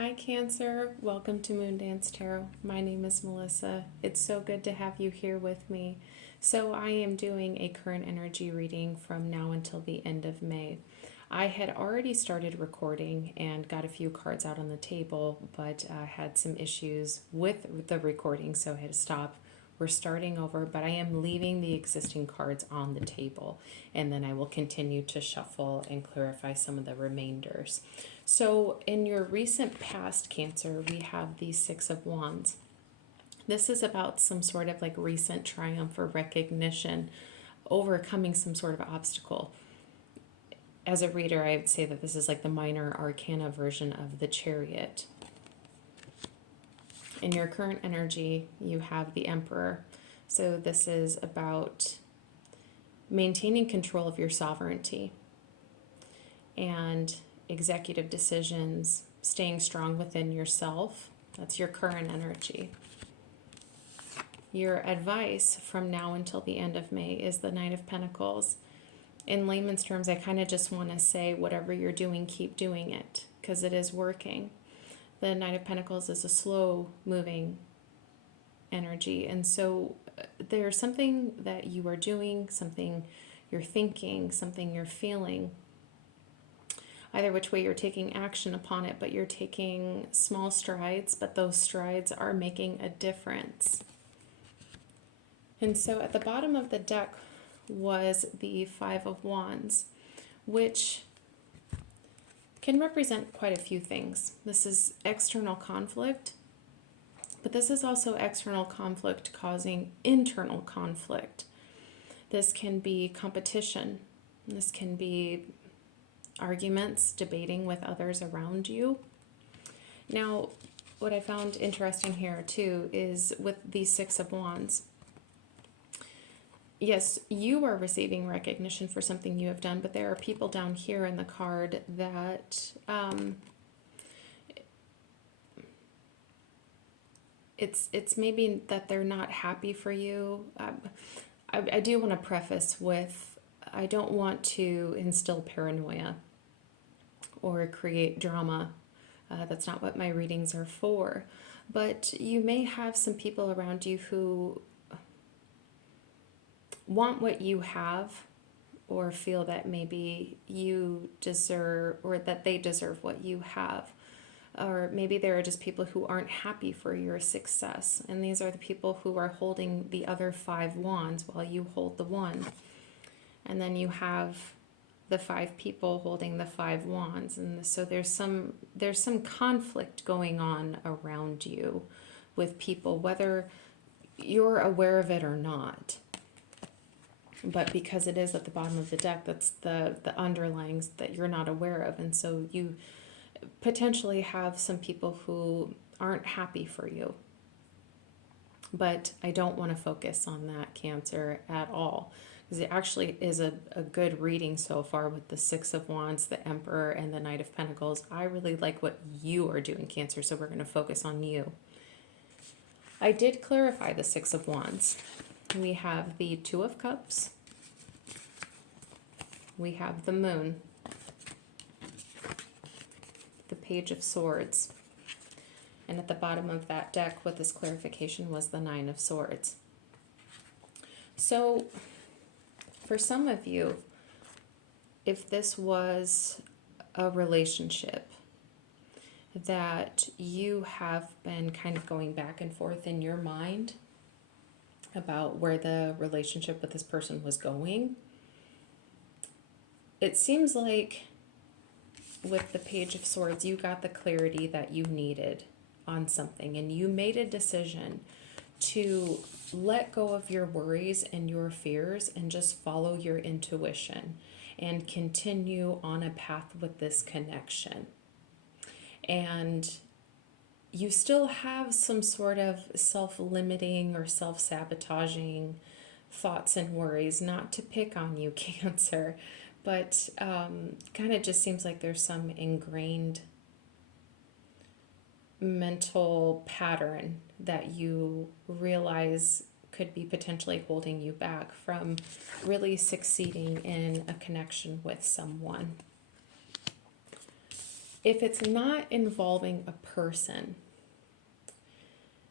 Hi Cancer, welcome to Moondance Tarot. My name is Melissa. It's so good to have you here with me. So I am doing a current energy reading from now until the end of May. I had already started recording and got a few cards out on the table, but I had some issues with the recording, so I had to stop. We're starting over, but I am leaving the existing cards on the table, and then I will continue to shuffle and clarify some of the remainders. So in your recent past, Cancer, we have the Six of Wands. This is about some sort of like recent triumph or recognition, overcoming some sort of obstacle. As a reader, I would say that this is like the minor arcana version of the Chariot. In your current energy, you have the Emperor. So this is about maintaining control of your sovereignty and executive decisions, staying strong within yourself. That's your current energy. Your advice from now until the end of May is the Knight of Pentacles. In layman's terms, I kind of just want to say whatever you're doing, keep doing it because it is working. The Knight of Pentacles is a slow moving energy, and so there's something that you are doing, something you're thinking, something you're feeling. Either which way you're taking action upon it, but you're taking small strides, but those strides are making a difference. And so at the bottom of the deck was the Five of Wands, which can represent quite a few things. This is external conflict, but this is also external conflict causing internal conflict. This can be competition. This can be arguments, debating with others around you. Now, what I found interesting here too is with the Six of Wands. Yes, you are receiving recognition for something you have done, but there are people down here in the card that it's maybe that they're not happy for you. I do want to preface with, I don't want to instill paranoia or create drama. That's not what my readings are for. But you may have some people around you who want what you have, or feel that maybe you deserve, or that they deserve what you have. Or maybe there are just people who aren't happy for your success. And these are the people who are holding the other five wands while you hold the one. And then you have the five people holding the five wands. And so there's some conflict going on around you with people, whether you're aware of it or not. But because it is at the bottom of the deck, that's the underlyings that you're not aware of. And so you potentially have some people who aren't happy for you. But I don't want to focus on that, Cancer, at all. Because it actually is a good reading so far with the Six of Wands, the Emperor, and the Knight of Pentacles. I really like what you are doing, Cancer, so we're going to focus on you. I did clarify the Six of Wands. We have the Two of Cups. We have the Moon. The Page of Swords. And at the bottom of that deck with this clarification was the Nine of Swords. So for some of you, if this was a relationship that you have been kind of going back and forth in your mind about where the relationship with this person was going, it seems like with the Page of Swords, you got the clarity that you needed on something, and you made a decision to let go of your worries and your fears and just follow your intuition and continue on a path with this connection. And you still have some sort of self-limiting or self-sabotaging thoughts and worries, not to pick on you, Cancer, but kind of just seems like there's some ingrained mental pattern that you realize could be potentially holding you back from really succeeding in a connection with someone. if it's not involving a person,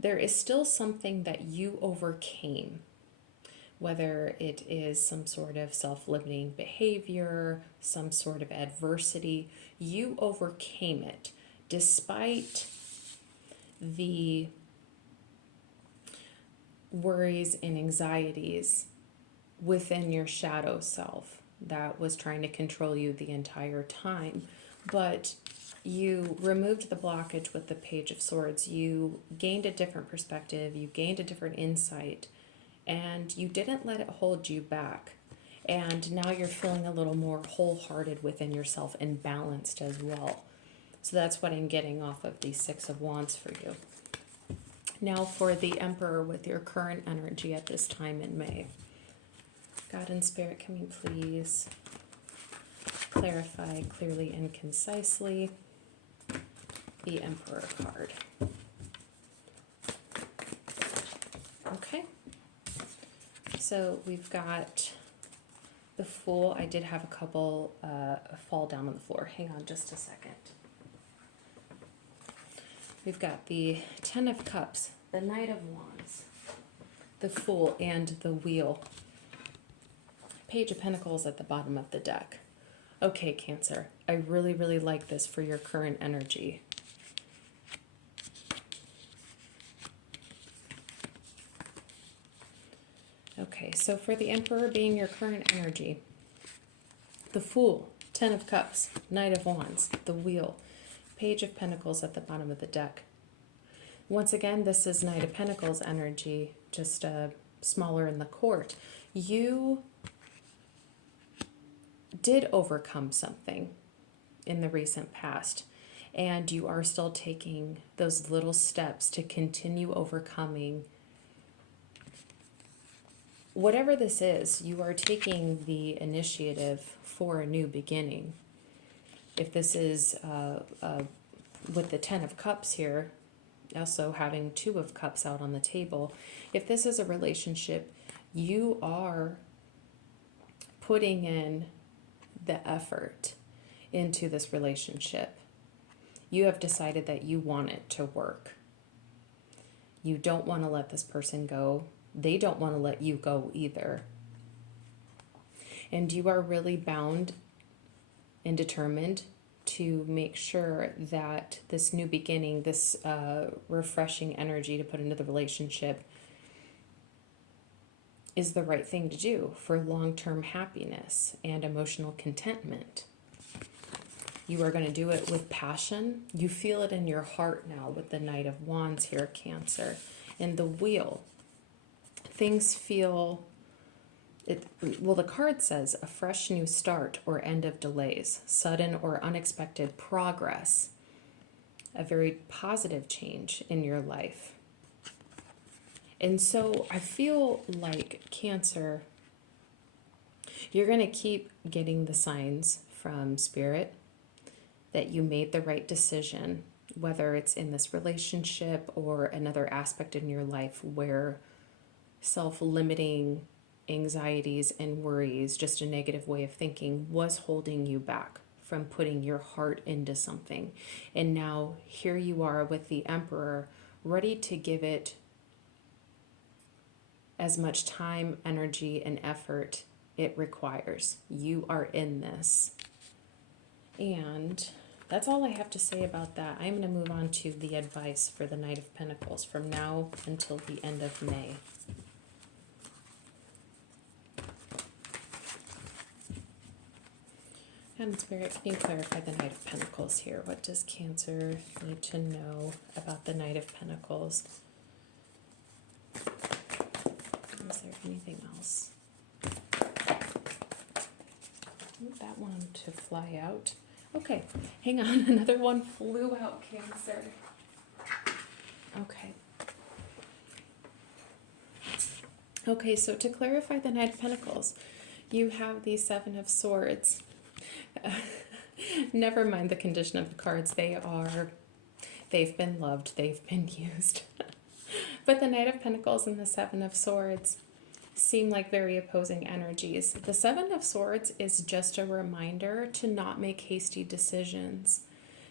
there is still something that you overcame, whether it is some sort of self-limiting behavior, some sort of adversity. You overcame it despite the worries and anxieties within your shadow self that was trying to control you the entire time. But you removed the blockage with the Page of Swords. You gained a different perspective. You gained a different insight. And you didn't let it hold you back. And now you're feeling a little more wholehearted within yourself and balanced as well. So that's what I'm getting off of the Six of Wands for you. Now for the Emperor with your current energy at this time in May. God and Spirit, can you please clarify clearly and concisely the Emperor card? Okay. So we've got the Fool. I did have a couple fall down on the floor. Hang on just a second. We've got the Ten of Cups, the Knight of Wands, the Fool, and the Wheel. Page of Pentacles at the bottom of the deck. Okay, Cancer, I really, really like this for your current energy. Okay, so for the Emperor being your current energy, the Fool, Ten of Cups, Knight of Wands, the Wheel, Page of Pentacles at the bottom of the deck. Once again, this is Knight of Pentacles energy, just smaller in the court. You did overcome something in the recent past, and you are still taking those little steps to continue overcoming whatever this is. You are taking the initiative for a new beginning. If this is with the Ten of Cups here, also having Two of Cups out on the table, if this is a relationship, you are putting in the effort into this relationship. You have decided that you want it to work. You don't want to let this person go. They don't want to let you go either. And you are really bound and determined to make sure that this new beginning, this refreshing energy to put into the relationship is the right thing to do for long-term happiness and emotional contentment. You are going to do it with passion. You feel it in your heart now with the Knight of Wands here, Cancer. And the Wheel. Things feel... well, the card says a fresh new start or end of delays, sudden or unexpected progress, a very positive change in your life. And so I feel like, Cancer, you're going to keep getting the signs from Spirit that you made the right decision, whether it's in this relationship or another aspect in your life where self-limiting anxieties and worries, just a negative way of thinking, was holding you back from putting your heart into something. And now here you are with the Emperor, ready to give it as much time, energy, and effort it requires. You are in this. And that's all I have to say about that. I'm going to move on to the advice for the Knight of Pentacles from now until the end of May. And Spirit, can you clarify the Knight of Pentacles here? What does Cancer need to know about the Knight of Pentacles? Is there anything else? Move that one to fly out. Okay, hang on. Another one flew out, Cancer. Okay. Okay, so to clarify the Knight of Pentacles, you have the Seven of Swords. Never mind the condition of the cards. They've been loved. They've been used. But the Knight of Pentacles and the Seven of Swords seem like very opposing energies. The Seven of Swords is just a reminder to not make hasty decisions,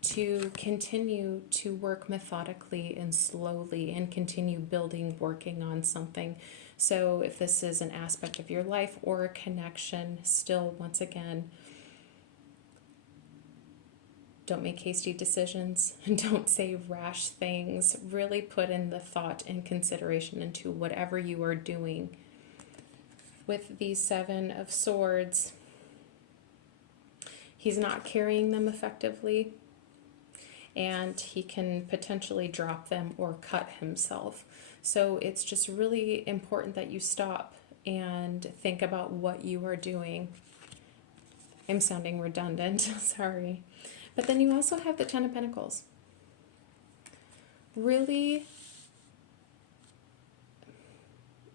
to continue to work methodically and slowly and continue building, working on something. So if this is an aspect of your life or a connection, still, once again, don't make hasty decisions. Don't say rash things. Really put in the thought and consideration into whatever you are doing. With the Seven of Swords, he's not carrying them effectively, and he can potentially drop them or cut himself. So it's just really important that you stop and think about what you are doing. I'm sounding redundant, sorry. But then you also have the Ten of Pentacles. Really,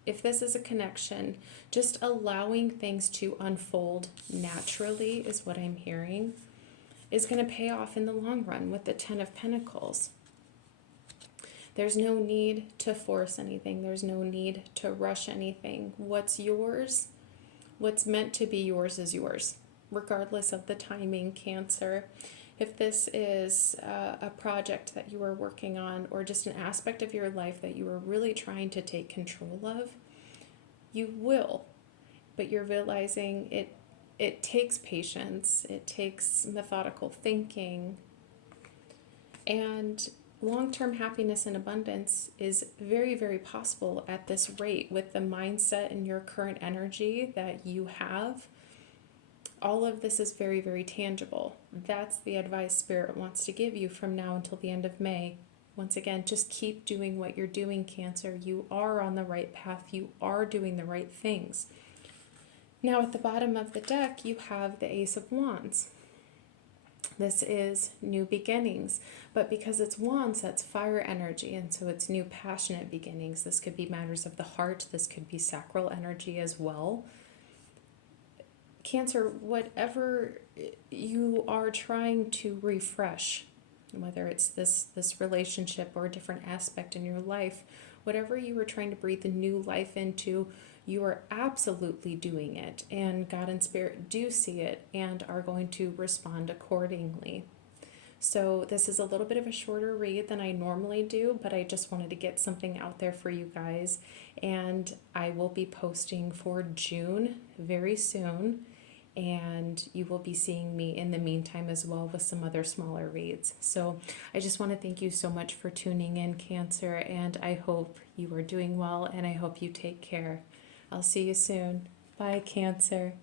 if this is a connection, just allowing things to unfold naturally is what I'm hearing, is going to pay off in the long run with the Ten of Pentacles. There's no need to force anything. There's no need to rush anything. What's yours, what's meant to be yours is yours, regardless of the timing, Cancer. If this is a project that you are working on, or just an aspect of your life that you are really trying to take control of, you will. But you're realizing it takes patience, it takes methodical thinking, and long-term happiness and abundance is very, very possible at this rate with the mindset and your current energy that you have. All of this is very, very tangible. That's the advice Spirit wants to give you from now until the end of May. Once again, just keep doing what you're doing, Cancer. You are on the right path. You are doing the right things. Now, at the bottom of the deck, you have the Ace of Wands. This is new beginnings, but because it's wands, that's fire energy, and so it's new passionate beginnings. This could be matters of the heart. This could be sacral energy as well. Cancer, whatever you are trying to refresh, whether it's this relationship or a different aspect in your life, whatever you are trying to breathe a new life into, you are absolutely doing it, and God and Spirit do see it and are going to respond accordingly. So this is a little bit of a shorter read than I normally do, but I just wanted to get something out there for you guys. And I will be posting for June very soon, and you will be seeing me in the meantime as well with some other smaller reads. So I just want to thank you so much for tuning in, Cancer, and I hope you are doing well, and I hope you take care. I'll see you soon. Bye, Cancer.